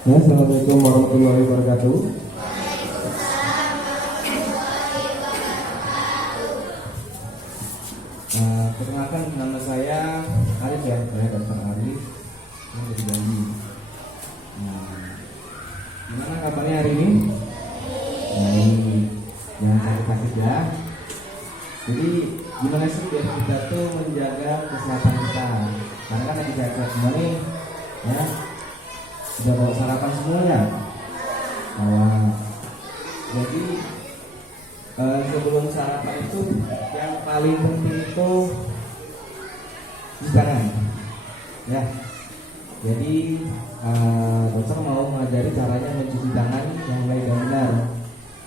Ya, Assalamualaikum warahmatullahi wabarakatuh. Perkenalkan, nama saya Arif ya, saya Dr. Arif yang dari Bali. Gimana kabarnya hari ini? Baik, jangan sakit-sakit ya. Jadi gimana sih biar kita tuh menjaga kesehatan kita? Karena kan lagi sehat semua nih, ya. Sudah bawa sarapan semuanya? Jadi sebelum sarapan itu yang paling penting itu cuci tangan, ya. Jadi dokter mau mengajari caranya mencuci tangan yang baik dan benar.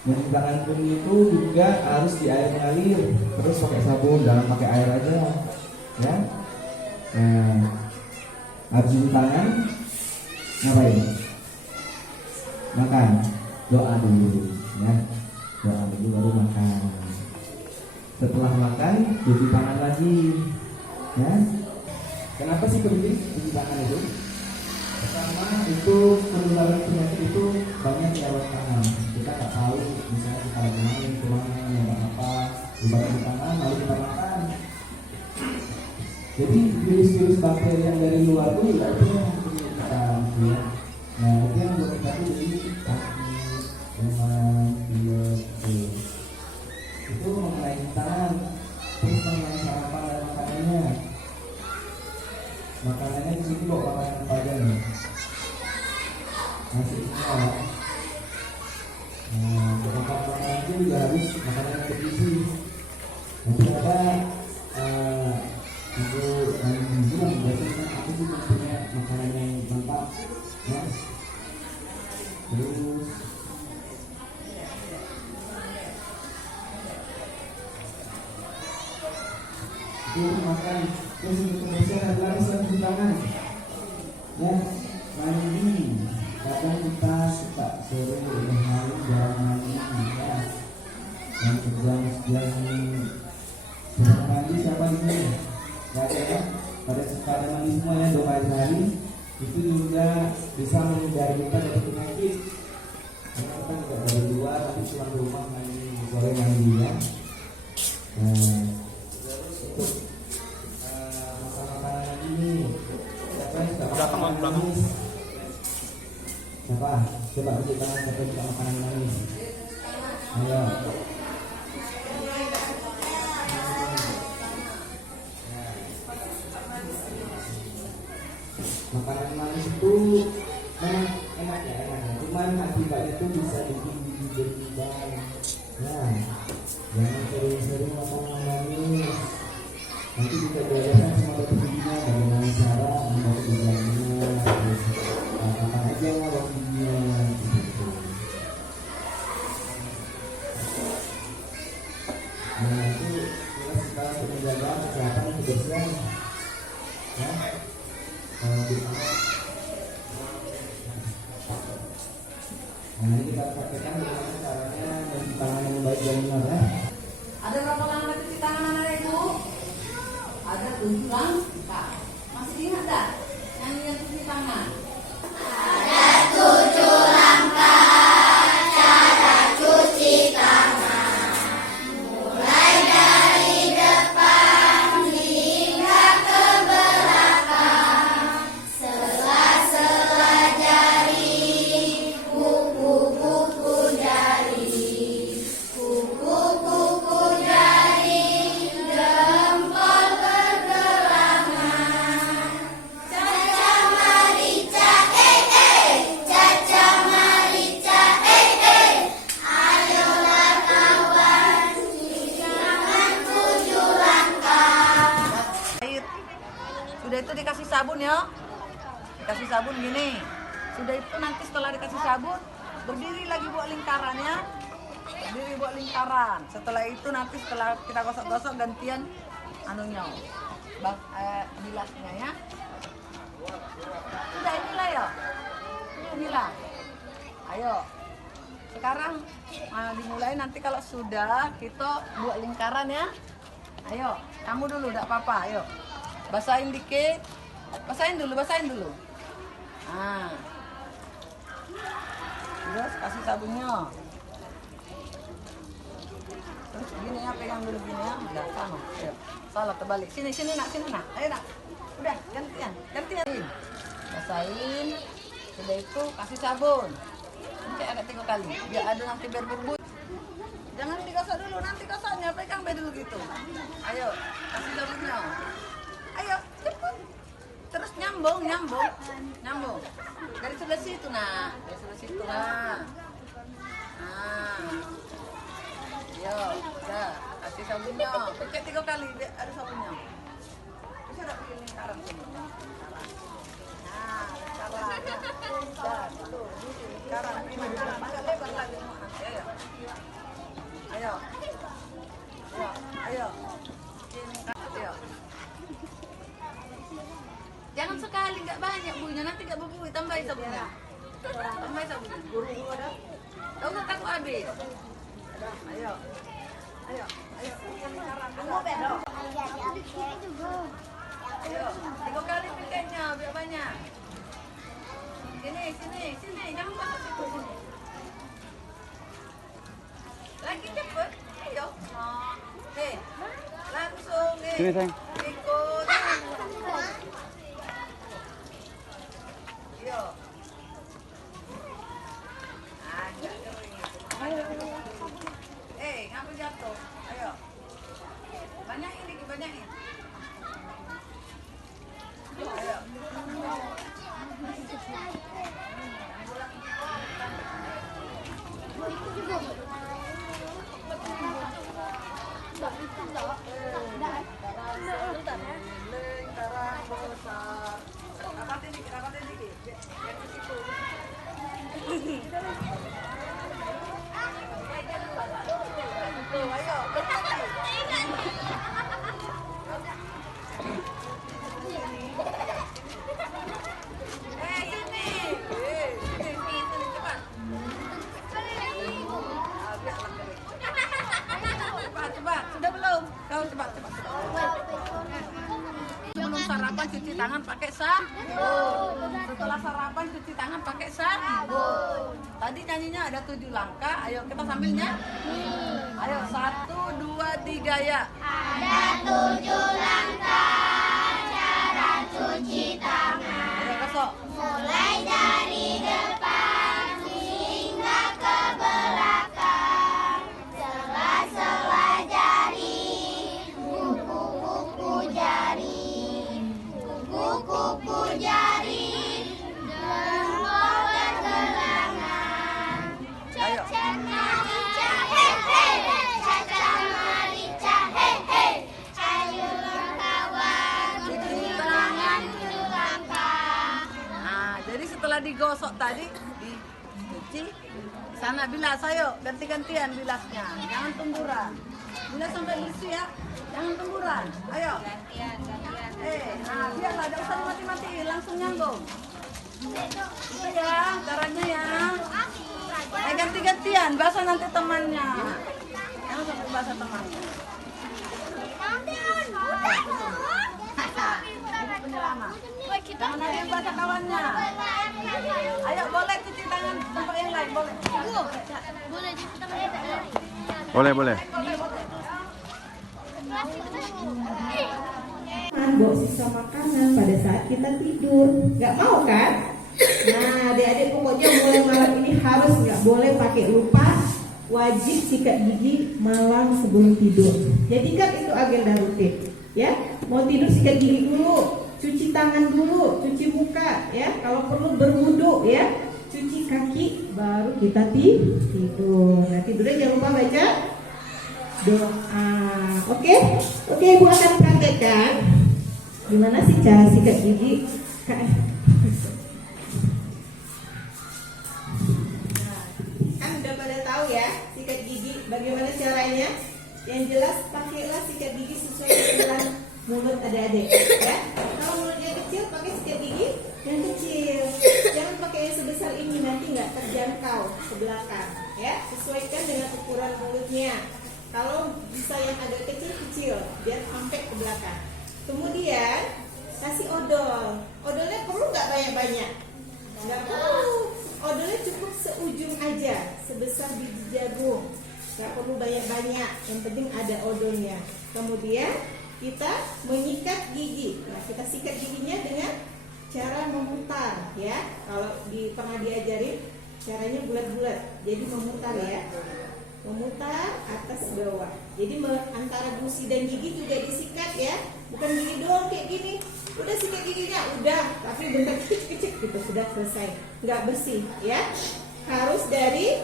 Mencuci tangan pun itu juga harus di air mengalir, terus pakai sabun, jangan pakai air aja, ya. Habis cuci tangan ngapain? Makan, doa dulu, ya. Doa dulu baru makan. Setelah makan cuci tangan lagi, ya. Kenapa sih penting cuci tangan itu? Pertama itu penularan penyakit itu banyak di lewat tangan. Kita nggak tahu, misalnya kita lagi main kemana, nggak apa, di tangan lalu kita makan. Jadi virus-virus bakteri yang dari luar itu juga itu yang kita, ya. Nah itu yang buat kita tuh jadi kaki, demam, pilek, itu mengenai tangan. Terus mengenai sarapan dan makanannya. Makanannya di sini kok makanan apa aja nih? Nasi semua. Makanan itu juga harus makanan yang bergizi. Nanti ada aku bilang biasanya aku juga punya makanan yang mantap, ya. Terus itu makan, terus untuk kebersihan adalah cuci tangan, ya. Mandi, kadang kita suka sore hari jarang mandi, ya. Dan sejam sudah mandi siapa di sini? Gak ada ya? Pada mandi semua ya 2 kali sehari. Itu juga bisa menghindari kita dari penyakit. Karena kita tidak dari luar, tapi pulang rumah mandi sore mandi, ya. Terus untuk makanan lagi nih. Siapa yang suka makanan manis? Siapa? Coba tunjuk tangan siapa yang suka makanan manis. Ayo. Makanan manis itu memang enak ya, cuman akibatnya itu bisa bikin gigi berlubang, ya. Jangan sering-sering makanan manis, nanti bisa diajarkan sama dokter giginya bagaimana cara membuat giginya, terus apa aja buat giginya, gitu. Nah itu kita harus menjaga kesehatan dan kebersihan, ya. Nah ini kita praktekkan bagaimana caranya mencuci tangan yang baik dan benar, ya. Ada berapa lama cuci tangan anak ibu? Ada 7 langkah. Masih ingat tak nyanyian cuci tangan? Ada 7 langkah cara cuci tangan. Mulai dari depan hingga ke belakang. Sela-sela jari, kuku-kuku jari, kuku-kuku jari, jempol pergelangan. Caca marica, caca marica, ayolah kawan, cuci tangan 7 langkah. Sudah itu dikasih sabun ya. Dikasih sabun gini. Sudah itu nanti setelah dikasih sabun, berdiri lagi buat lingkaran, ya. Berdiri buat lingkaran. Setelah itu nanti setelah kita gosok-gosok gantian anunya. Bilasnya, ya. Sudah inilah ya. Inilah. Ayo. Sekarang dimulai nanti kalau sudah kita buat lingkaran, ya. Ayo, kamu dulu enggak apa-apa, ayo. Basahin dikit. Basahin dulu. Nah. Terus kasih sabunnya. Terus gini ya, pegang dulu gini ya. Enggak sama. Ayo. Salah terbalik. Sini nak, sini nak. Ayo nak. Udah, gantian. Basahin. Sudah itu kasih sabun. Nanti ada 3 kali. Biar ada nanti biar berbut. Jangan digosok dulu, nanti gosoknya pegang dulu gitu. Ayo, kasih sabunnya. Ayo, cepet. Terus nyambung. Dari sebelah situ nak. Nah. Ayo, udah. Kasih sabunnya. Pencet 3 kali biar ada sabunnya. Bisa ada pilih lingkaran sini. Nah, lingkaran. Udah, tuh. Lingkaran. Agak lebar lagi. Ayo. Ayo. Jangan sekali, nggak banyak buihnya, nanti nggak berbuih. Tambahin sabunnya. Buru ada. Tahu nggak takut habis. Ayo. Ayo. Ayo. 3 kali pikirnya biar banyak. Sini. Jangan masuk situ. Sini. Lagi cepet. Ayo. Langsung. Sini, sayang. Ikut. Ayo. Ngapa jatuh? Ayo. Banyakin. Ayo. Rapatin dikit. Biar ke situ. Ayo. Sini cepat. Cepat. Sudah belum? Kau cepat. Belum sarapan cuci tangan pakai sabun. Setelah sarapan cuci tangan pakai sabun. Tadi nyanyinya ada 7 langkah. Ayo kita sambil nyanyi. Ayo 1, 2, 3 ya. Ada 7 langkah cara cuci tangan. Ayo besok. Mulai dari depan hingga ke belakang. Sela-sela jari, kuku-kuku jari, kuku-kuku jari, jempol bergelangan. Ayo. Caca marica, hehe, caca marica, hehe. Ayolah kawan, cuci tangan 7 langkah. Nah, jadi setelah digosok tadi, dicuci, sana bilas, ayo ganti-gantian bilasnya, jangan tumburan. Bilas sampai bersih ya, jangan tumburan. Ayo. Nah biarlah, tidak usah mati-mati, langsung nyambung. Itu ya, caranya ya. Ganti-gantian, basah nanti temannya. Jangan sampai basah temannya. Penyelamat. Jangan ada yang basah kawannya. Ayo boleh cuci tangan tempat yang lain, boleh. Boleh cuci tangan. Boleh. Bawa sisa makanan pada saat kita tidur, nggak mau kan? Nah, adik-adik pokoknya mulai malam ini harus nggak boleh pakai lupa, wajib sikat gigi malam sebelum tidur. Jadikan itu agenda rutin, ya. Mau tidur sikat gigi dulu, cuci tangan dulu, cuci muka, ya. Kalau perlu berwudu, ya. Cuci kaki, baru kita tidur. Nah, tidurnya jangan lupa baca doa. Oke, Ibu akan praktekkan gimana sih cara sikat gigi. Kan udah pada tahu ya sikat gigi bagaimana caranya. Yang jelas pakailah sikat gigi sesuai ukuran mulut adik-adik, ya. Kalau mulutnya kecil pakai sikat gigi yang kecil. Jangan pakai yang sebesar ini, nanti nggak terjangkau ke belakang, ya. Sesuaikan dengan ukuran mulutnya. Kalau bisa yang agak kecil-kecil, biar sampai ke belakang. Kemudian kasih odol. Odolnya perlu nggak banyak-banyak? Nggak perlu. odolnya cukup seujung aja, sebesar biji jagung. Gak perlu banyak-banyak, yang penting ada odolnya. Kemudian kita menyikat gigi. Nah, kita sikat giginya dengan cara memutar ya. Kalau pernah diajarin caranya bulat-bulat, jadi memutar ya. Memutar atas bawah. Jadi antara gusi dan gigi juga disikat ya. Bukan gigi doang kayak gini. Udah sikat giginya, udah. Tapi bentar kecil-kecil gitu sudah selesai. Nggak bersih ya. Harus dari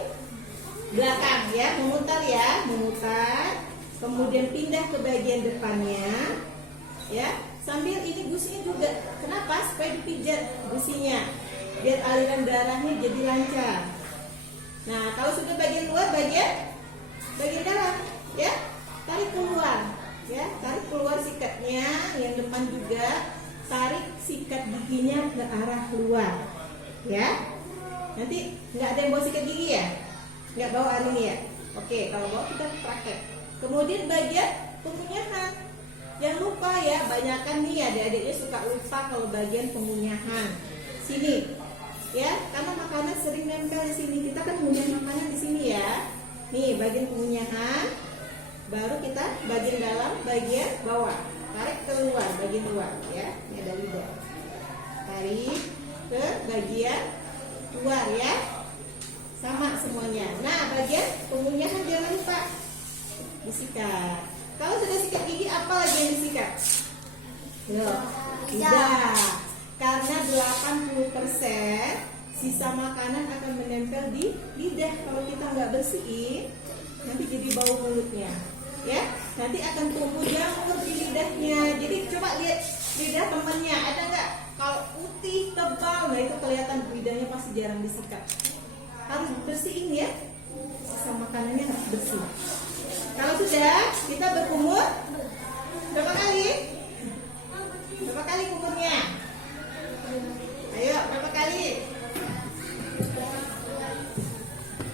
belakang ya, memutar ya, memutar. Kemudian pindah ke bagian depannya ya. Sambil ini gusinya juga. Kenapa? Supaya dipijat gusinya. Biar aliran darahnya jadi lancar. Nah, kalau sudah bagian luar, bagian dalam ya, tarik keluar ya, tarik keluar sikatnya, yang depan juga tarik sikat giginya ke arah luar ya. Nanti nggak ada yang bawa sikat gigi ya, nggak bawa hari ini ya. Oke, kalau bawa kita praktek. Kemudian bagian pengunyahan, yang lupa ya, banyakan nih adik-adiknya suka lupa kalau bagian pengunyahan sini ya, karena makanan sering nempel di sini. Kita kan ngunyah makanan di sini ya. Nih bagian pengunyahan, baru kita bagian dalam, bagian bawah. Tarik keluar bagian luar ya. Ini ada lidah. Tarik ke bagian luar ya. Sama semuanya. Nah, bagian pengunyahan jangan lupa disikat. Kalau sudah sikat gigi, apa lagi yang disikat? Loh, lidah. Karena 80% sisa makanan akan menempel di lidah. Kalau kita nggak bersihin, nanti jadi bau mulutnya ya. Nanti akan tumbuh jamur di lidahnya. Jadi coba lihat lidah temannya, ada nggak? Kalau putih tebal, nah itu kelihatan lidahnya pasti jarang disikat. Harus bersihin ya, sisa makanannya harus bersih. Kalau sudah, kita berkumur berapa kali? Berapa kali kumurnya? Ayo, berapa kali?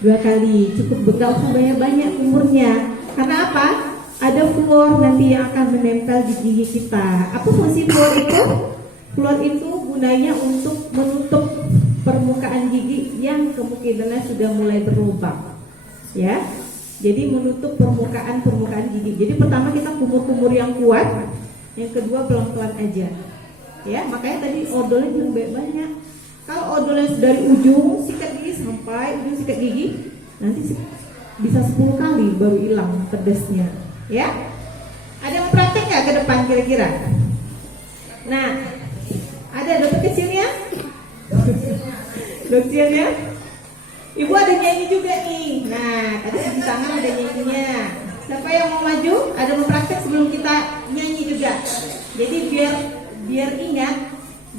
2 kali, cukup, gak usah banyak-banyak umurnya. Karena apa? Ada fluor nanti yang akan menempel di gigi kita. Apa fungsi fluor itu? Fluor itu gunanya untuk menutup permukaan gigi yang kemungkinannya sudah mulai berlubang. Ya, jadi menutup permukaan gigi. Jadi pertama kita kumur-kumur yang kuat, yang kedua pelan-pelan aja. Ya, makanya tadi odolnya jangan banyak. Kalau odolnya dari ujung sikat gigi sampai ujung sikat gigi, nanti bisa 10 kali baru hilang pedesnya. Ya, ada yang praktek nggak ke depan kira-kira? Nah, ada dokter kecilnya? Dokternya? Ibu ada nyanyi juga nih. Nah, tadi di tangan ada nyanyinya. Siapa yang mau maju? Ada mau praktek sebelum kita nyanyi juga. Jadi biar ingat,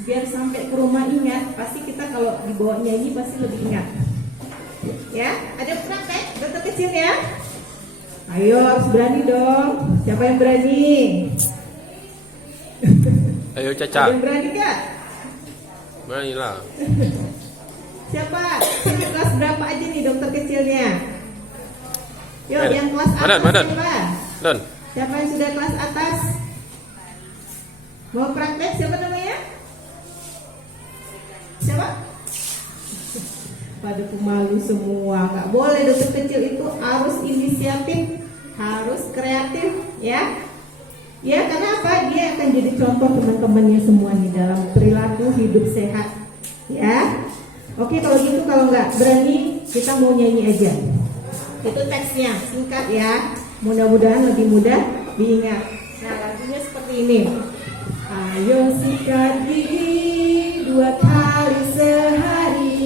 biar sampai ke rumah ingat. Pasti kita kalau dibawa nyanyi pasti lebih ingat. Ya, ada praktek dokter kecil ya? Ayo, harus berani dong. Siapa yang berani? Ayo Ada Caca, yang berani gak? beranilah. Siapa? Ini kelas berapa aja nih dokter kecilnya? Yuk, yang kelas atas Madan. siapa? Don, Siapa yang sudah kelas atas? Mau praktek siapa namanya? Siapa? Pada pemalu semua. Nggak boleh, dokter kecil itu harus inisiatif, harus kreatif, ya. Ya, karena apa? Dia akan jadi contoh teman-temannya semua nih dalam perilaku hidup sehat, ya. Oke, kalau gitu, kalau nggak berani, kita mau nyanyi aja. Itu teksnya, singkat ya. Mudah-mudahan lebih mudah diingat. Nah, lagunya seperti ini. Ayo sikat gigi 2 kali sehari,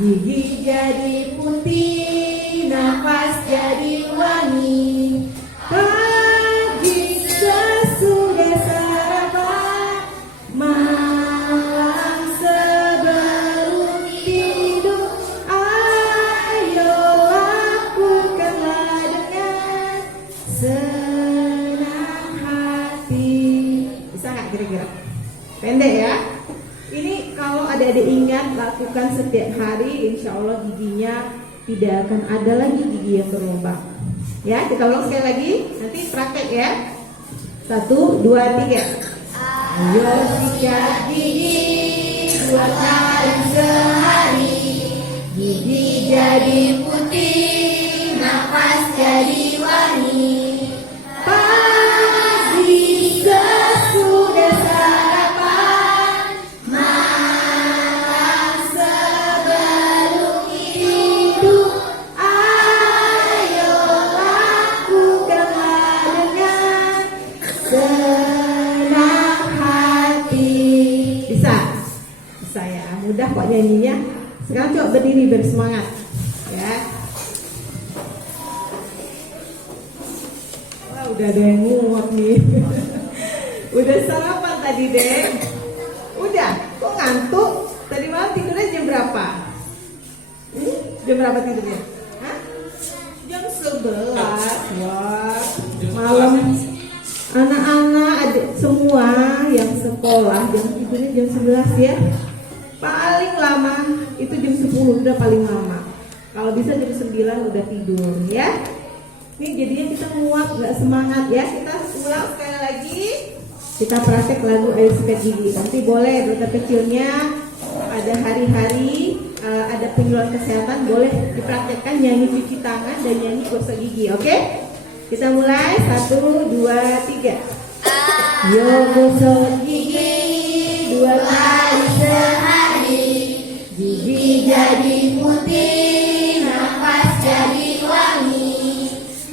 gigi jadi putih, nafas jadi wangi. Pagi sesudah sarapan, malam sebelum tidur, ayo lakukanlah dengan senang hati. Bisa nggak kira-kira? Pendek ya. Ini kalau adik-adik ingat lakukan setiap hari, insya Allah giginya tidak akan ada lagi gigi yang berlubang. Ya, kita ulang sekali lagi. Nanti praktek ya. 1, 2, 3. Ayo sikat gigi 2 kali sehari, gigi jadi putih, nafas jadi wangi. Pagi sesudah sarapan, malam sebelum tidur, ayo lakukanlah dengan senang hati. Bisa? Bisa ya, mudah kok nyanyinya. Sekarang coba berdiri bersemangat ya. Wah, udah ada yang nguap nih. Udah sarapan tadi, Dek? Udah? Kok ngantuk? Tadi malam tidurnya jam berapa? Jam berapa tidurnya? Hah? Jam 11. Wah, malam. Anak-anak adik semua yang sekolah jam tidurnya jam 11 ya. Paling lama itu jam 10 udah paling lama. Kalau bisa jam 9 udah tidur ya. Ini jadinya kita nguap, nggak semangat ya. Kita ulang sekali lagi. Kita praktek lagu air sikat gigi. Nanti boleh dokter kecilnya ada hari-hari ada penyuluhan kesehatan boleh dipraktekkan nyanyi cuci tangan dan nyanyi gosok gigi. Oke? Kita mulai 1, 2, 3. Yo gosok gigi 2 kali sehari, gigi jadi putih, nafas jadi wangi.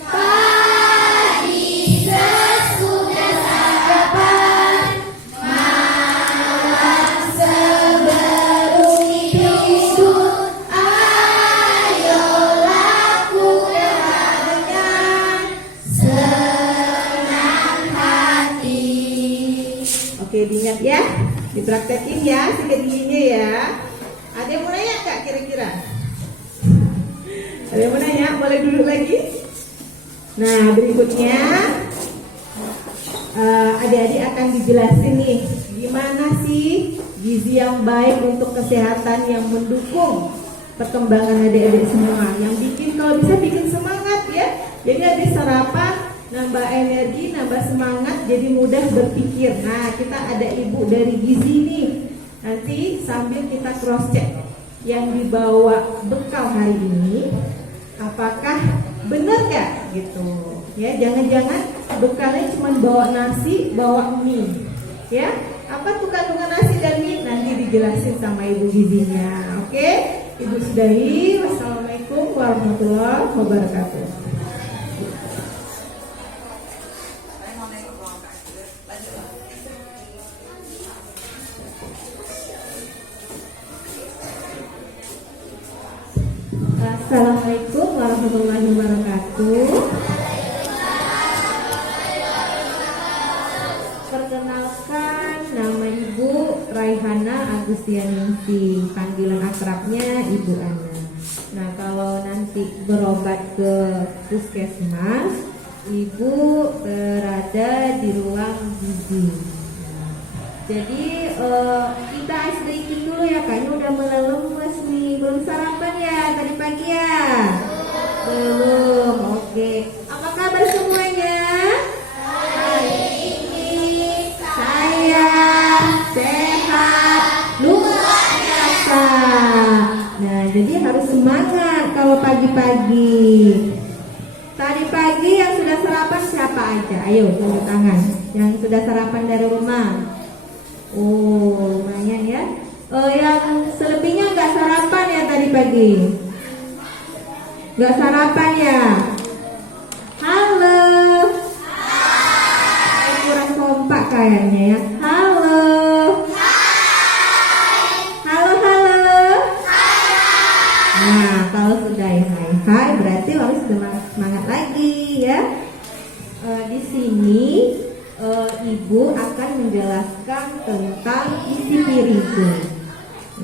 Pagi sesudah sarapan, malam sebelum tidur, ayo lakukanlah dengan senang hati. Oke, diingat ya, dipraktekin ya sikat giginya ya. Ada yang mau nanya Kak kira-kira? Ada yang mau nanya? Boleh duduk lagi? Nah, berikutnya adik-adik akan dijelasin nih gimana sih gizi yang baik untuk kesehatan yang mendukung perkembangan adik-adik semua, yang bikin kalau bisa bikin semangat ya. Jadi adik sarapan nambah energi, nambah semangat, jadi mudah berpikir. Nah, kita ada ibu dari gizi nih. Nanti sambil kita cross check yang dibawa bekal hari ini, apakah benar gak gitu ya. Jangan-jangan bekalnya cuma bawa nasi, bawa mie ya. Apa tuh kandungan nasi dan mie? Nanti dijelasin sama ibu gizinya. Oke, Ibu sudahi. Wassalamualaikum warahmatullahi wabarakatuh. Assalamualaikum warahmatullahi wabarakatuh. Perkenalkan, nama Ibu Raihana Agustianingsih, panggilan akrabnya Ibu Ana. Nah, kalau nanti berobat ke puskesmas, Ibu berada di ruang gizi. Jadi kita ice breaking dulu ya, kayaknya udah mulai lemes nih. Belum sarapan ya tadi pagi ya? Belum, oke. Apa kabar semuanya? Hari ini saya sehat luar biasa. Nah, jadi harus semangat kalau pagi-pagi. Tadi pagi yang sudah sarapan siapa aja? Ayo tunjuk tangan. Yang sudah sarapan dari rumah. Oh, lumayan ya. Yang selebihnya nggak sarapan ya tadi pagi? Nggak sarapan ya? Halo. Kurang kompak kayaknya ya. Halo. Halo, halo. Nah, kalau sudah hai berarti harus semangat lagi ya. Di sini Ibu akan menjelaskan tentang isi piringku.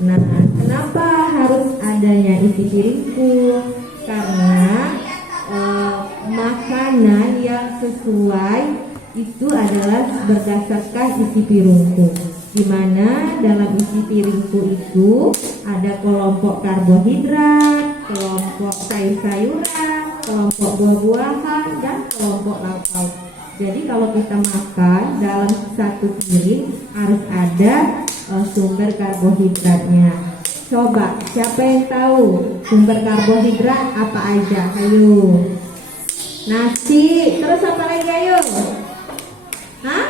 Nah, kenapa harus adanya isi piringku? Karena makanan yang sesuai itu adalah berdasarkan isi piringku. Di mana dalam isi piringku itu ada kelompok karbohidrat, kelompok sayur-sayuran, kelompok buah-buahan, dan kelompok lauk. Jadi kalau kita makan dalam satu piring harus ada sumber karbohidratnya. Coba, siapa yang tahu sumber karbohidrat apa aja? Ayo. Nasi, terus apa lagi ayo? Hah?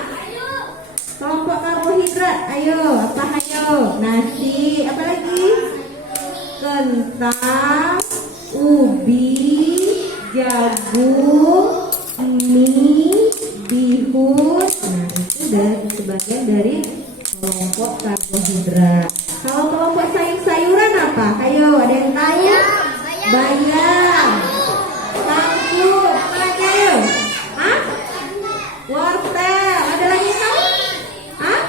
Kelompok karbohidrat, ayo, apa ayo? Nasi, apa lagi? Kentang, ubi, jagung, mie, bihun. Nah, itu sebagian dari kelompok karbohidrat. Kalau kelompok sayur-sayuran apa? Ayo, ada yang tahu? Bayam, kangkung, apa lagi ayo? Hah? Wortel, ada lagi yang tahu? Hah?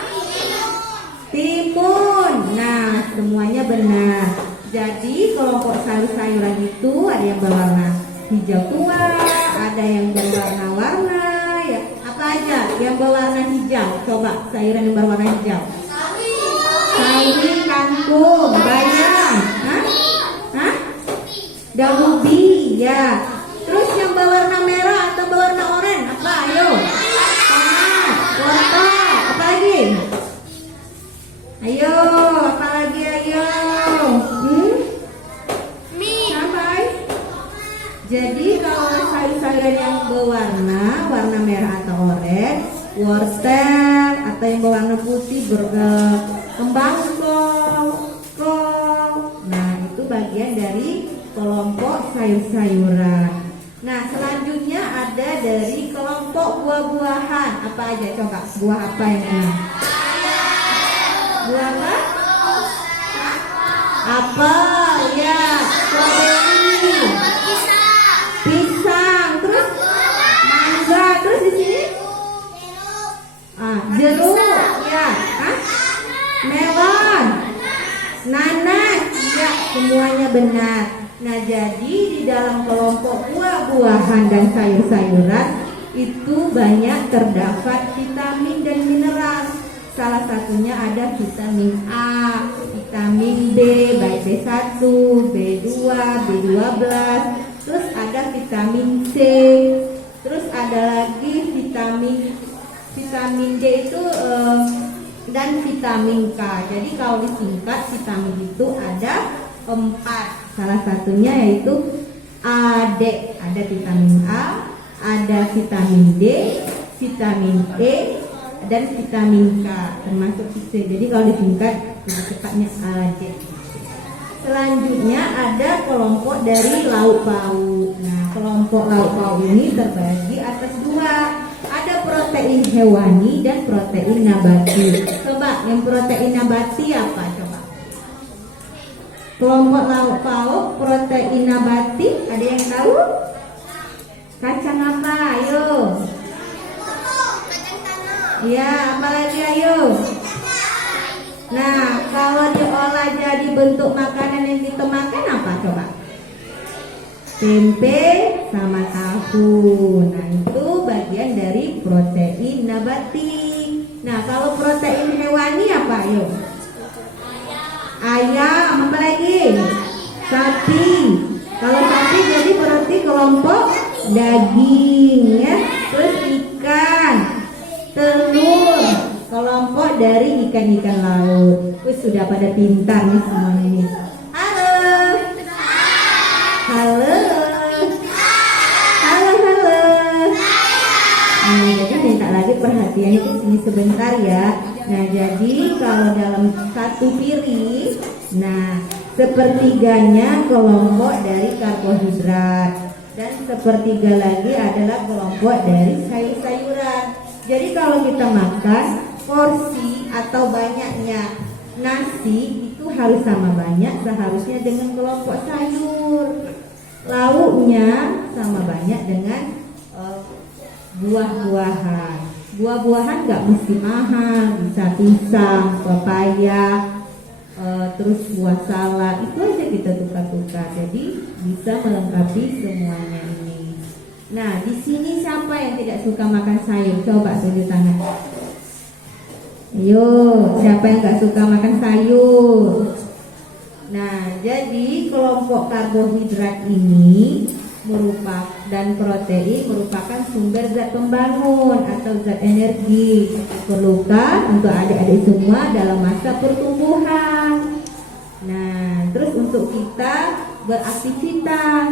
Timun. Nah, semuanya benar. Jadi kelompok sayur-sayuran itu ada yang berwarna hijau tua, ada yang berwarna-warna, ya. Apa aja yang berwarna hijau? Coba sayuran yang berwarna hijau. Sawi, kangkung, bayam, hah? Daun ubi, ya. Terus yang berwarna merah atau berwarna oranye apa? Ayo. Tomat, wortel, apa lagi? Ayo, apa lagi? Ayo. Sampai. Jadi kalau sayur-sayuran yang warna merah atau oranye, wortel, atau yang berwarna putih kembang kol. Nah, itu bagian dari kelompok sayur-sayuran. Nah, selanjutnya ada dari kelompok buah-buahan. Apa aja coba? Buah apa yang ini? Buah apa? Apel, ya. Strawberry, pisang, terus mangga, terus di sini? Jeruk, ya. Melon, nanas, ya, semuanya benar. Nah, jadi di dalam kelompok buah-buahan dan sayur-sayuran itu banyak terdapat vitamin dan mineral. Salah satunya ada vitamin A, vitamin B, baik B1, B2, B12, terus ada vitamin C, terus ada lagi vitamin D itu dan vitamin K. Jadi kalau disingkat vitamin itu ada 4. Salah satunya yaitu AD. Ada vitamin A, ada vitamin D, vitamin E, dan vitamin K termasuk C. Jadi kalau disingkat cepatnya AD. Selanjutnya ada kelompok dari lauk pauk. Nah, kelompok lauk pauk ini terbagi atas 2. Ada protein hewani dan protein nabati. Coba yang protein nabati apa? Coba. Kelompok lauk pauk protein nabati, ada yang tahu? Kacang apa? Ayo. Ya, apa lagi ayo? Nah, kalau diolah jadi bentuk makanan yang kita makan apa coba? Tempe sama tahu. Nah, itu bagian dari protein nabati. Nah, kalau protein hewani apa ayo? Ayam, apa lagi? Sapi. Kalau sapi jadi berarti kelompok daging, ya. Terus ikan, telur, kelompok dari ikan-ikan laut. Sudah pada pintar nih semua ini. Halo. Halo. Halo. Nah, jadi minta lagi perhatiannya ke sini sebentar ya. Nah, jadi kalau dalam satu piring, nah sepertiganya kelompok dari karbohidrat dan sepertiga lagi adalah kelompok dari sayur-sayuran. Jadi kalau kita makan porsi atau banyaknya nasi itu harus sama banyak seharusnya dengan kelompok sayur. Lauknya sama banyak dengan buah-buahan. Buah-buahan nggak mesti mahal, bisa pisang, pepaya, terus buah salak, itu aja kita tukar-tukar. Jadi bisa melengkapi semuanya ini. Nah, di sini siapa yang tidak suka makan sayur? Coba tunjuk tangan. Ayo, siapa yang nggak suka makan sayur? Nah, jadi kelompok karbohidrat ini dan protein merupakan sumber zat pembangun atau zat energi diperlukan untuk adik-adik semua dalam masa pertumbuhan. Nah, terus untuk kita beraktivitas,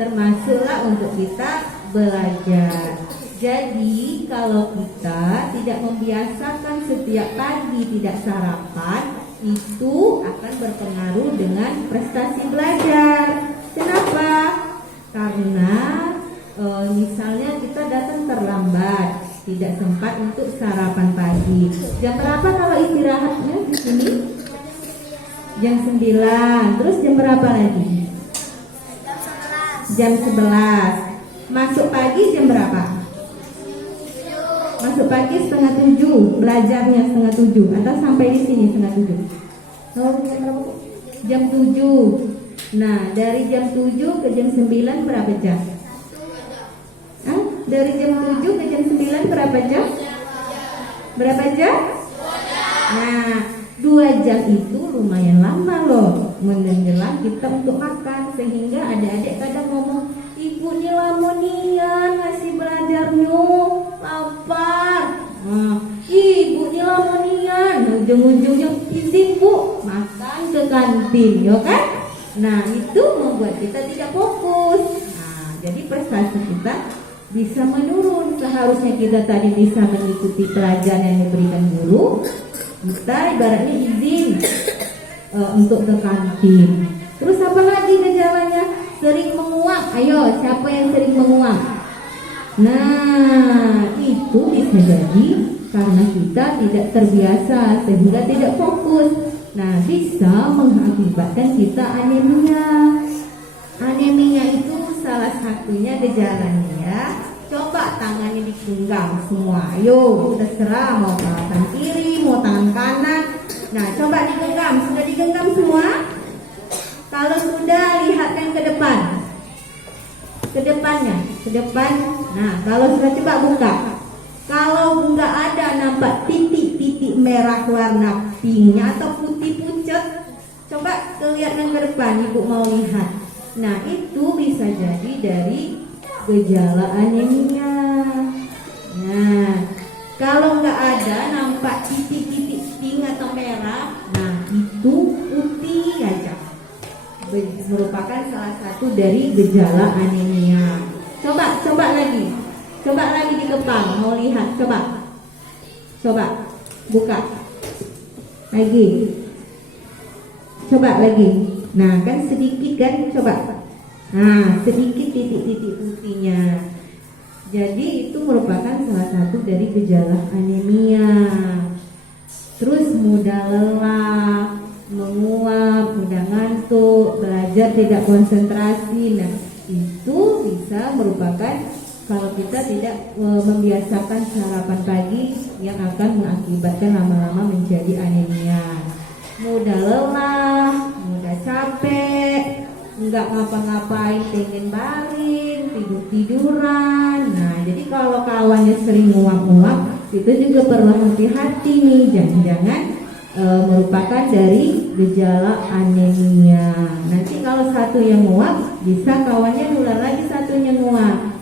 termasuklah untuk kita belajar. Jadi kalau kita tidak membiasakan setiap pagi tidak sarapan, itu akan berpengaruh dengan prestasi belajar. Kenapa? Karena misalnya kita datang terlambat, tidak sempat untuk sarapan pagi. Jam berapa kalau istirahatnya di sini? Jam 9. Terus jam berapa lagi? Jam 11. Masuk pagi jam berapa? Masuk pagi 6:30. Belajarnya 6:30 atau sampai di sini 6:30? Jam 7. Nah, dari jam 7 ke jam 9 berapa jam? Dari jam 7 ke jam 9 berapa jam? Berapa jam? Nah, 2 jam itu lumayan lama loh menjelang kita untuk makan. Sehingga adik-adik kadang ngomong, ibu ini lamonian masih belajarnya, lapar. Ibu ini lamonian, ujung-ujungnya izin bu makan ke kantin, ya kan? Nah, itu membuat kita tidak fokus. Nah, jadi prestasi kita bisa menurun. Seharusnya kita tadi bisa mengikuti pelajaran yang diberikan guru, kita ibaratnya izin untuk ke kantin. Terus apa lagi gejalanya? Sering menguap. Ayo, siapa yang sering menguap? Nah, itu bisa jadi karena kita tidak terbiasa sehingga tidak fokus. Nah, bisa mengakibatkan kita anemia. Anemia itu salah satunya gejalanya ya. Coba tangannya digenggam semua. Ayo, terserah mau tangan kiri, mau tangan kanan. Nah, coba digenggam. Sudah digenggam semua? Kalau sudah, lihatkan ke depan. Ke depannya, ke depan. Nah, kalau sudah coba buka. Kalau nggak ada nampak titik-titik merah warna pinknya atau putih pucat, coba kelihatan ke depan. Ibu mau lihat. Nah, itu bisa jadi dari gejala anemia. Nah, kalau nggak ada nampak titik-titik pink atau merah, nah itu putih aja, merupakan salah satu dari gejala anemia. Coba lagi di kepala, mau lihat, coba buka lagi, coba lagi. Nah, kan sedikit kan, coba. Nah, sedikit titik-titik putihnya. Jadi itu merupakan salah satu dari gejala anemia. Terus mudah lelah, menguap, mudah ngantuk, belajar tidak konsentrasi. Nah, itu bisa merupakan kalau kita tidak membiasakan sarapan pagi yang akan mengakibatkan lama-lama menjadi anemia. Mudah lelah, mudah capek, nggak ngapa-ngapain, pengen baring, tidur-tiduran. Nah, jadi kalau kawannya sering nguap-nguap, itu juga perlu hati-hati nih, jangan-jangan merupakan dari gejala anemia. Nanti kalau satu yang nguap, bisa kawannya nular lagi satunya nguap.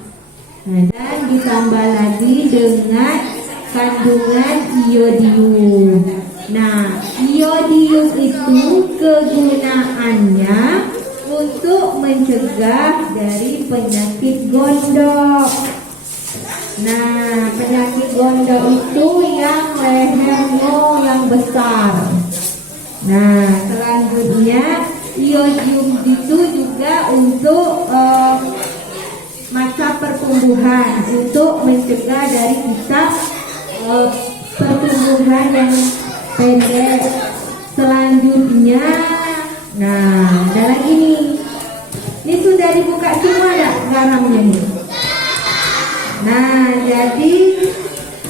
Nah, dan ditambah lagi dengan kandungan iodium. Nah, iodium itu kegunaannya untuk mencegah dari penyakit gondok. Nah, penyakit gondok itu yang lehernya yang besar. Nah, selanjutnya iodium itu juga untuk masa pertumbuhan, untuk mencegah dari kita pertumbuhan yang pendek. Selanjutnya, nah, ada lagi nih. Ini sudah dibuka semua enggak garamnya nih? Nah, jadi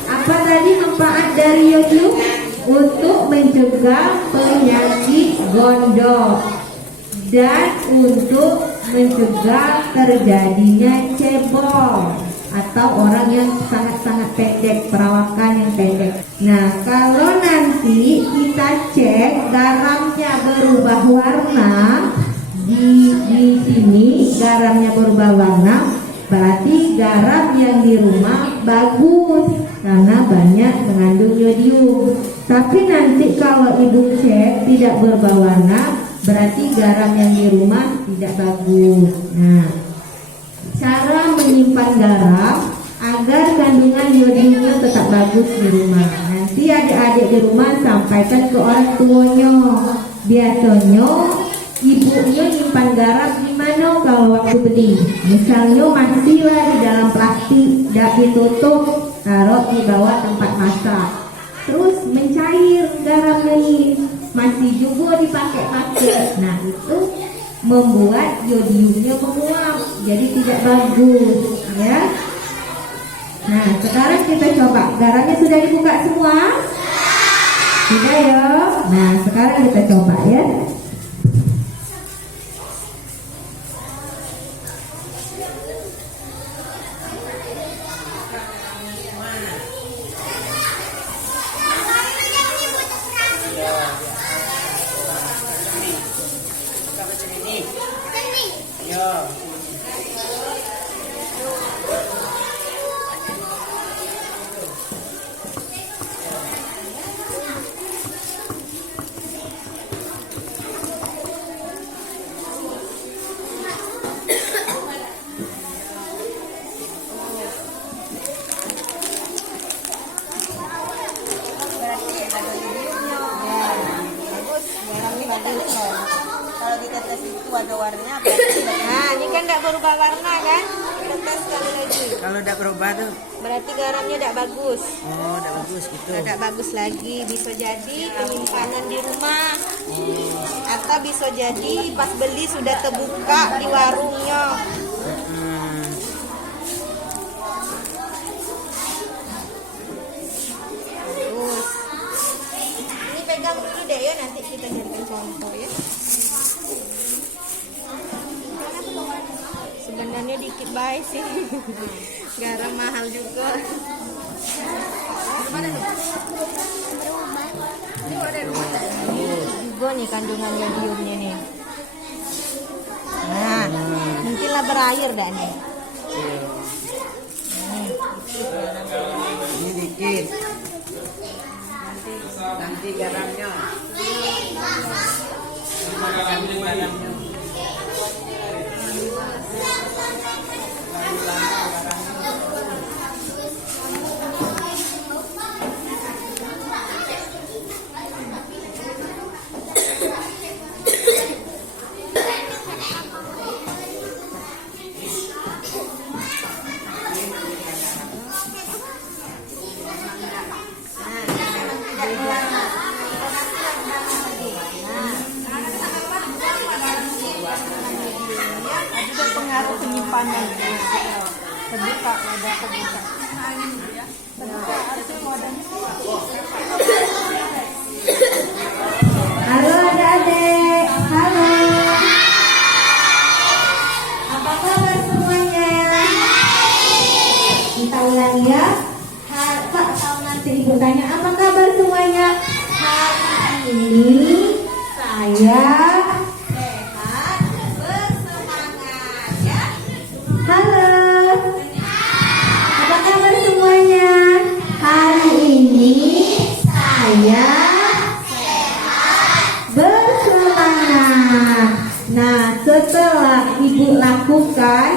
apa tadi manfaat dari iodium? Untuk mencegah penyakit gondok dan untuk mencegah terjadinya cebol atau orang yang sangat-sangat pendek, perawakan yang pendek. Nah, kalau nanti kita cek garamnya berubah warna, di sini garamnya berubah warna, berarti garam yang di rumah bagus karena banyak mengandung iodium. Tapi nanti kalau ibu cek tidak berubah warna, berarti garam yang di rumah tidak bagus. Nah, cara menyimpan garam agar kandungan yodiumnya tetap bagus di rumah. Nanti adik-adik di rumah sampaikan ke orang tuanya. Biasanya ibunya nyimpan garam di mana kalau waktu beli? Misalnya masih lah di dalam plastik, tidak ditutup, taruh di bawah tempat masak. Terus mencair garamnya ini, masih juga dipakai-pakai. Nah, itu membuat yodiumnya menguap, jadi tidak bagus, ya. Nah, sekarang kita coba. Garamnya sudah dibuka semua? Sudah ya. Nah, sekarang kita coba ya. Kalau kita tes itu ada warnanya berarti nah ini kan tidak berubah warna kan, kita tes sekali lagi. Kalau tidak berubah tuh, Berarti garamnya tidak bagus. oh tidak bagus gitu. Tidak bagus lagi, bisa jadi penyimpanan di rumah atau bisa jadi pas beli sudah terbuka di warungnya. Hmm. Terus ini pegang dulu deh ya, nanti kita jadikan contoh ya. Sebenarnya dikit baik sih. Garam mahal juga. Juga nih kandungan yodiumnya nih. Nah, mungkinlah berair dah nih. Ini dikit. Nanti garamnya. Nanti garamnya. Ada pengaruh penyimpanan. Terbuka, wadah terbuka. Halo adik-adik, halo. Apa kabar semuanya? Kita ulangi ya. Pak, tahu nanti ibu tanya apa kabar semuanya? Hari ini saya sehat, bersemangat ya. Halo. Apa kabar semuanya? Hari ini saya bersemangat. Nah, setelah ibu lakukan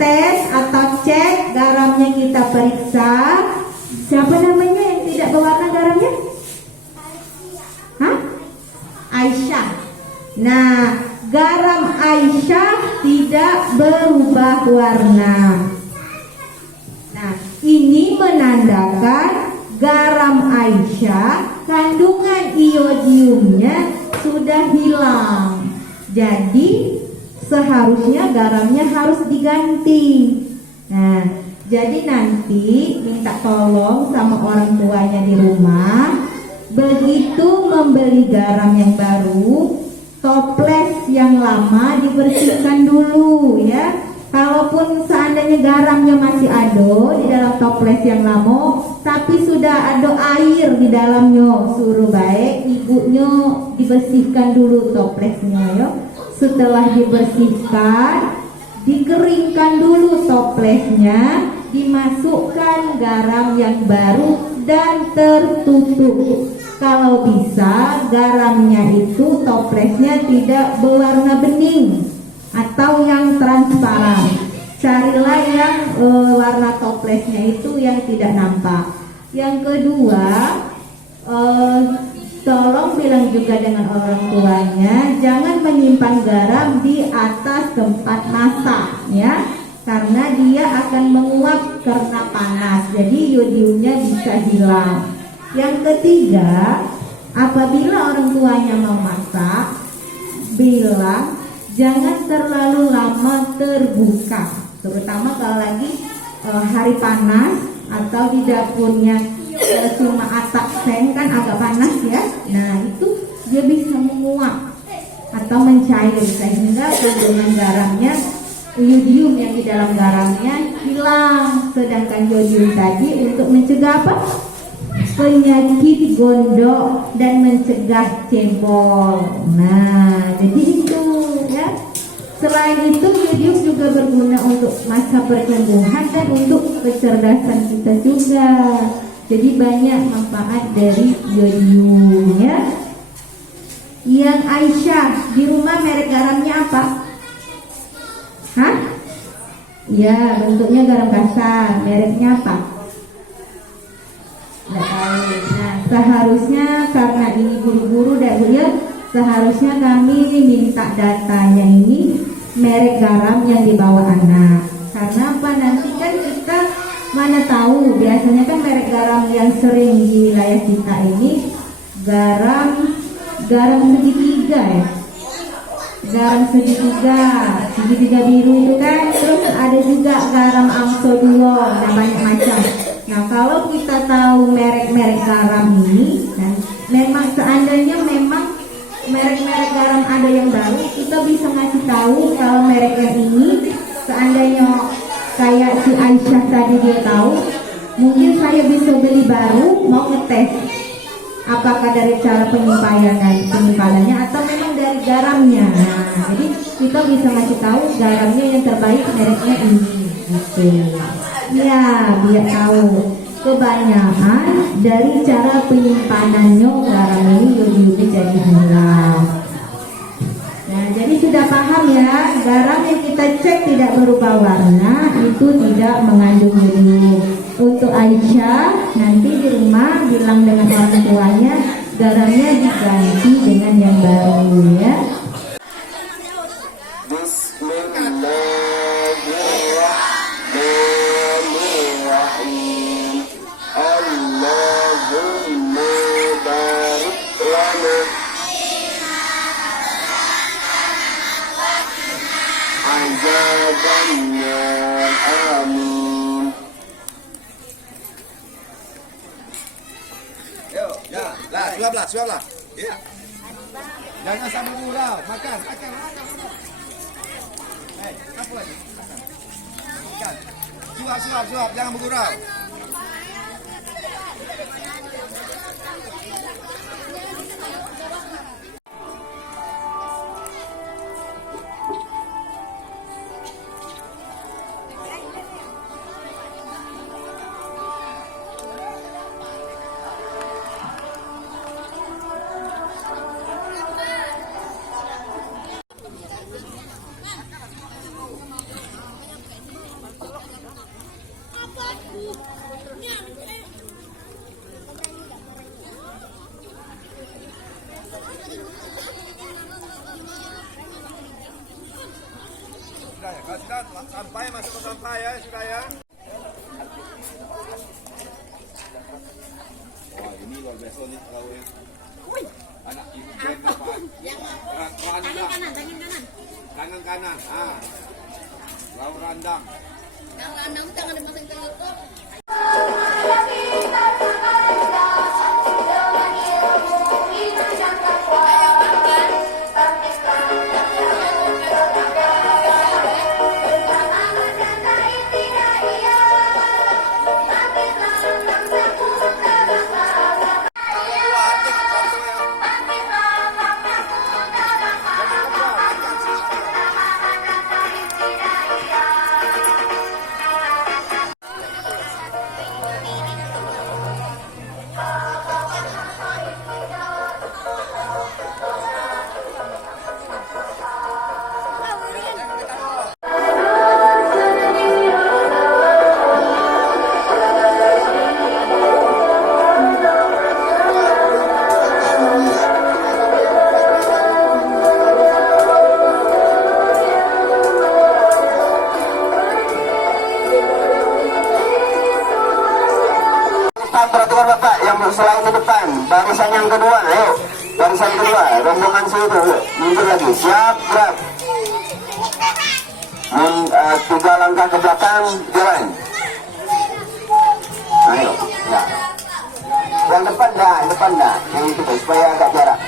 tes atau cek garamnya, kita periksa. Siapa namanya yang tidak berwarna garamnya? Hah? Aisyah. Nah, garam Aisyah tidak berubah warna. Nah, ini menandakan garam Aisyah kandungan iodiumnya sudah hilang. Jadi seharusnya garamnya harus diganti. Nah, jadi nanti minta tolong sama orang tuanya di rumah, begitu membeli garam yang baru, toples yang lama dibersihkan dulu ya. Kalaupun seandainya garamnya masih ada di dalam toples yang lama, tapi sudah ada air di dalamnya, suruh baik ibunya dibersihkan dulu toplesnya ya. Setelah dibersihkan, dikeringkan dulu toplesnya, dimasukkan garam yang baru dan tertutup. Kalau bisa garamnya itu toplesnya tidak berwarna bening atau yang transparan. Carilah yang warna toplesnya itu yang tidak nampak. Yang kedua, tolong bilang juga dengan orang tuanya jangan menyimpan garam di atas tempat masak ya, karena dia akan menguap karena panas, jadi yodiumnya bisa hilang. Yang ketiga, apabila orang tuanya mau masak, bilang jangan terlalu lama terbuka, terutama kalau lagi hari panas atau di dapurnya cuma atap seng kan agak panas ya. Nah itu dia bisa menguap atau mencair sehingga kandungan garamnya, yodium yang di dalam garamnya hilang. Sedangkan yodium tadi untuk mencegah apa? Penyakit gondok dan mencegah cebol. Nah jadi itu ya. Selain itu yodium juga berguna untuk masa pertumbuhan dan untuk kecerdasan kita juga. Jadi banyak manfaat dari yodium ya. Yang Aisyah di rumah merek garamnya apa? Hah? Ya bentuknya garam kasar. Mereknya apa? Nggak tahu. Nah seharusnya karena ini guru-guru dan ya, seharusnya kami minta datanya ini merek garam yang dibawa anak. Karena apa? Nanti kan kita mana tahu, biasanya kan merek garam yang sering di wilayah kita ini garam segitiga ya, garam segitiga biru itu kan. Terus ada juga garam amsodulon dan banyak macam. Nah kalau kita tahu merek-merek garam ini, nah, memang seandainya memang merek-merek garam ada yang baru, kita bisa ngasih tahu kalau merek yang ini seandainya kayak si Aisyah tadi dia tahu, mungkin saya bisa beli baru, mau ngetes apakah dari cara penyimpanannya atau memang dari garamnya. Nah, jadi kita bisa ngasih tahu garamnya yang terbaik mereknya ini. Gitu. Ya, biar tahu. Kebanyakan dari cara penyimpanannya garam ini yodiumnya jadi hilang. Nah, jadi sudah paham ya, garam yang kita cek tidak berubah warna itu tidak mengandung yodium. Untuk Aisyah nanti di rumah bilang dengan orang tuanya garamnya diganti dengan yang baru ya. Bismillahirrahmanirrahim. Allahumma barik lana azabanna, amin. Yuk, ya, lah, suaplah. Ya. Jangan sambil gurau, makan. Hei, apa lagi? Makan. Suap, jangan bergurau. Sudah, sampai masuk ke sampai ya, sudah ya. Wah, ini luar biasa nih kalau ya. Anak ibu apa? Tangan kanan. Ah. Lalu randang. Jangan dimasukin ke YouTube. Cepat peraturan Bapak yang selain di depan. Barisan yang kedua, ayo. Barisan kedua, rombongan situ. Mundur lagi. Siap, gerak. 3 langkah ke belakang, jalan. Ayo, ya. Yang depan dah. Yang itu supaya agak jarak.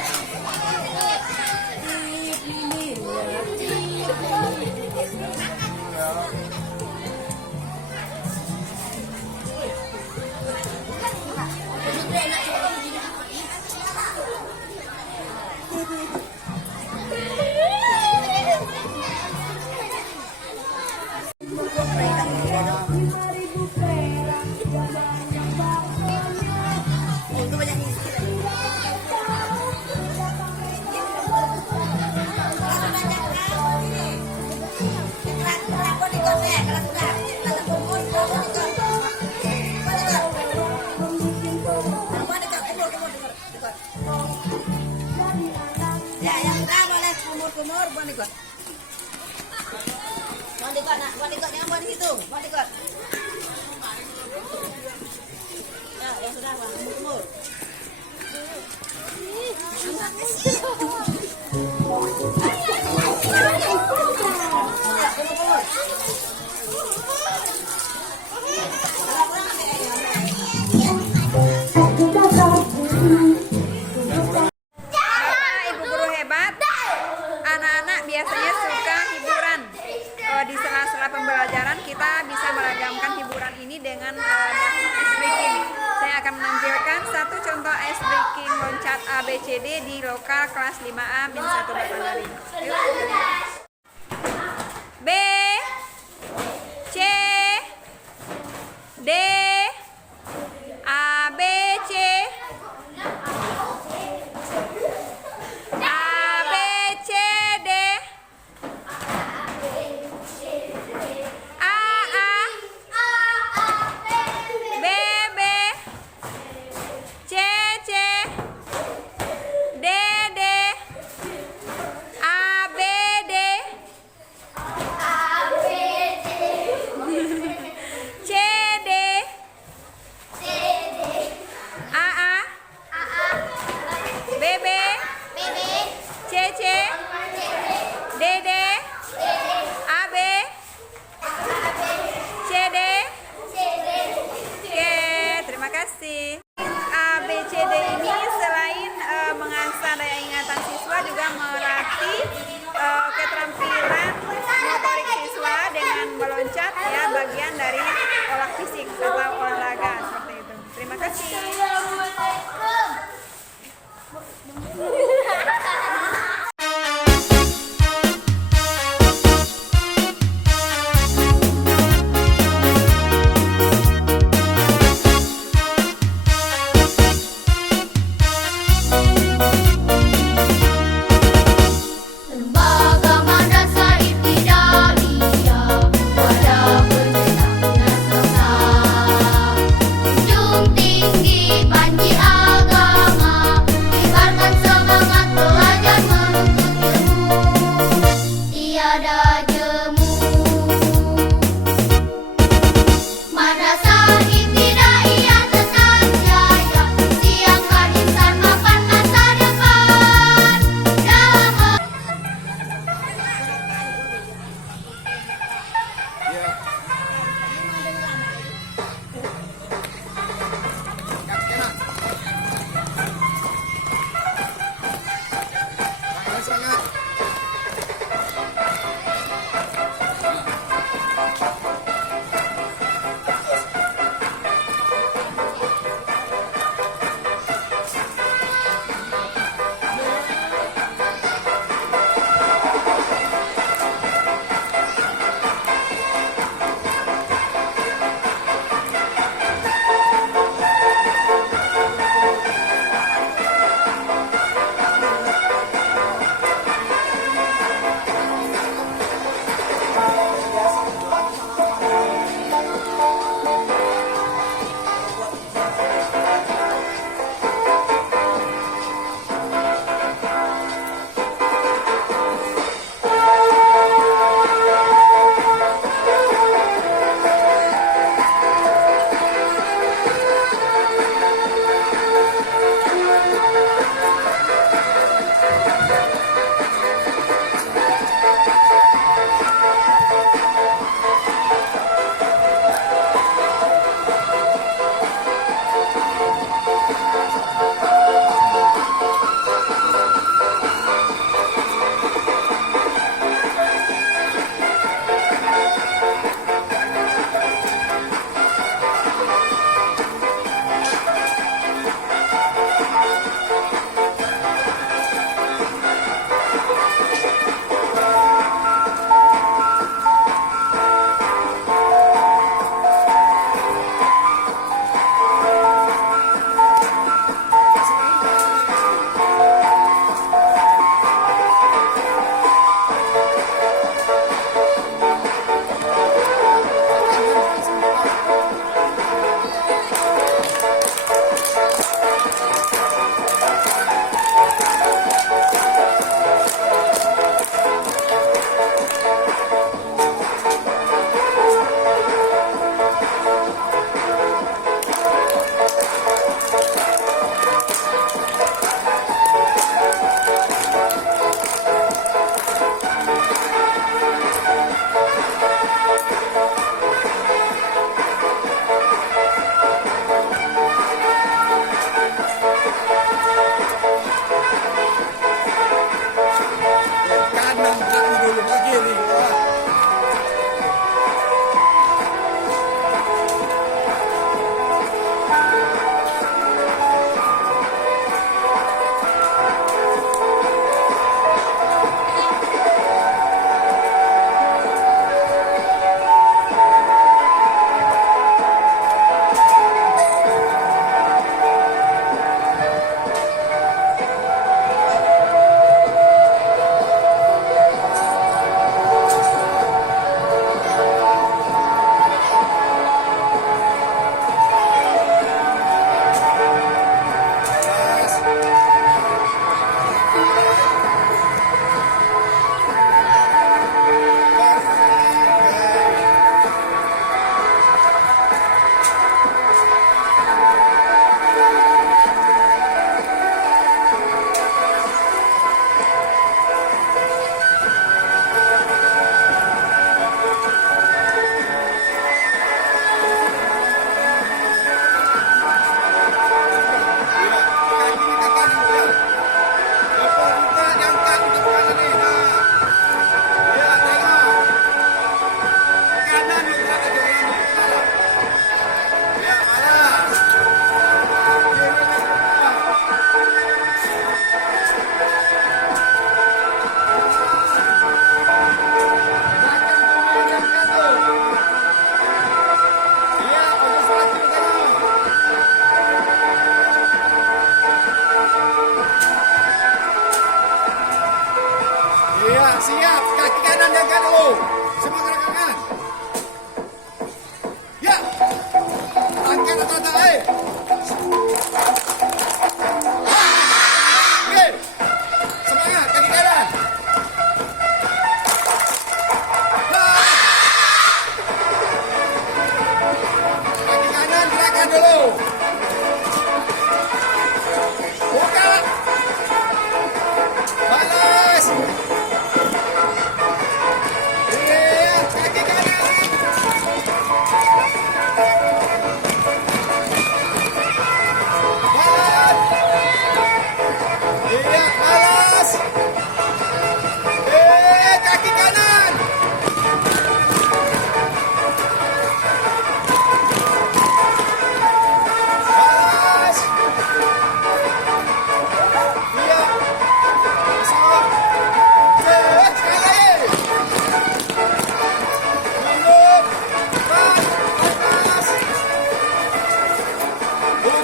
Ya, yang sudah boleh kumur-kumur, buat ikut. Buat ikut, yang buat situ, buat ikut. Ya, yang sudah, kumur-kumur. Biasanya suka hiburan. Di sela-sela pembelajaran kita bisa meragamkan hiburan ini dengan ice breaking. Saya akan menampilkan satu contoh ice breaking loncat ABCD di lokal kelas 5A min 1 Batanari. B C D A B C ABCD ini selain mengasah daya ingatan siswa juga melatih keterampilan motorik siswa dengan meloncat, ya, bagian dari olah fisik atau olahraga seperti itu. Terima kasih.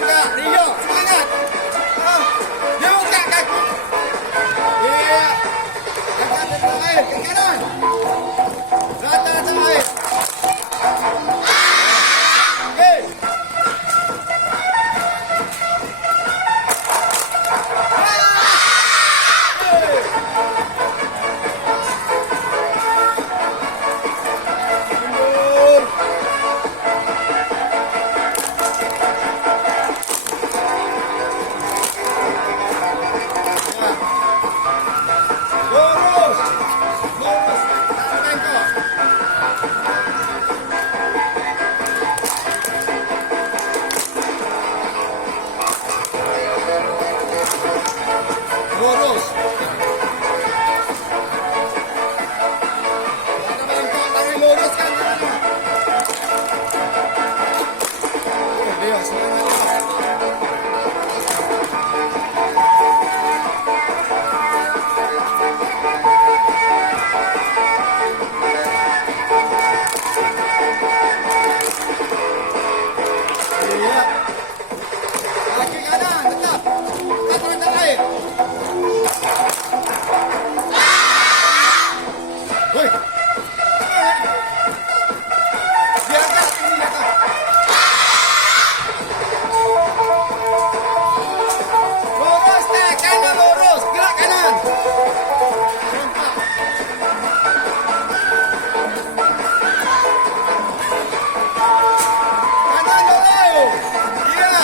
Buka, Rio, semangat. Dia buka kaki. Iya. Angkat tentang air, ke kanan. Rata tentang air. Oke. Lurus. Lurus. Tahan bengkok. Lurus. Tahan bengkok, tangan luruskan. Rio, semangat. Iya. Kaki kanan, tetap. Satu tentang air. Woi. Diangkat, ini diangkat. Lurus, tak kanan lurus, gerak kanan. Serempak. Kanan dulu. Iya.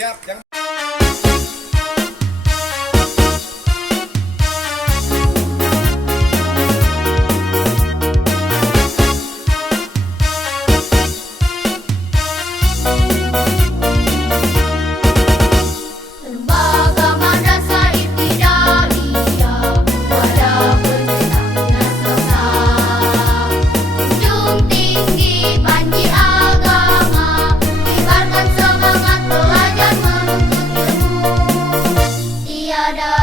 siap. Jangan Lembaga Madrasah Ibtidaiyah pada pencetak nasional, junjung tinggi panji agama, kibarkan semangat belajar menuntut ilmu, tiada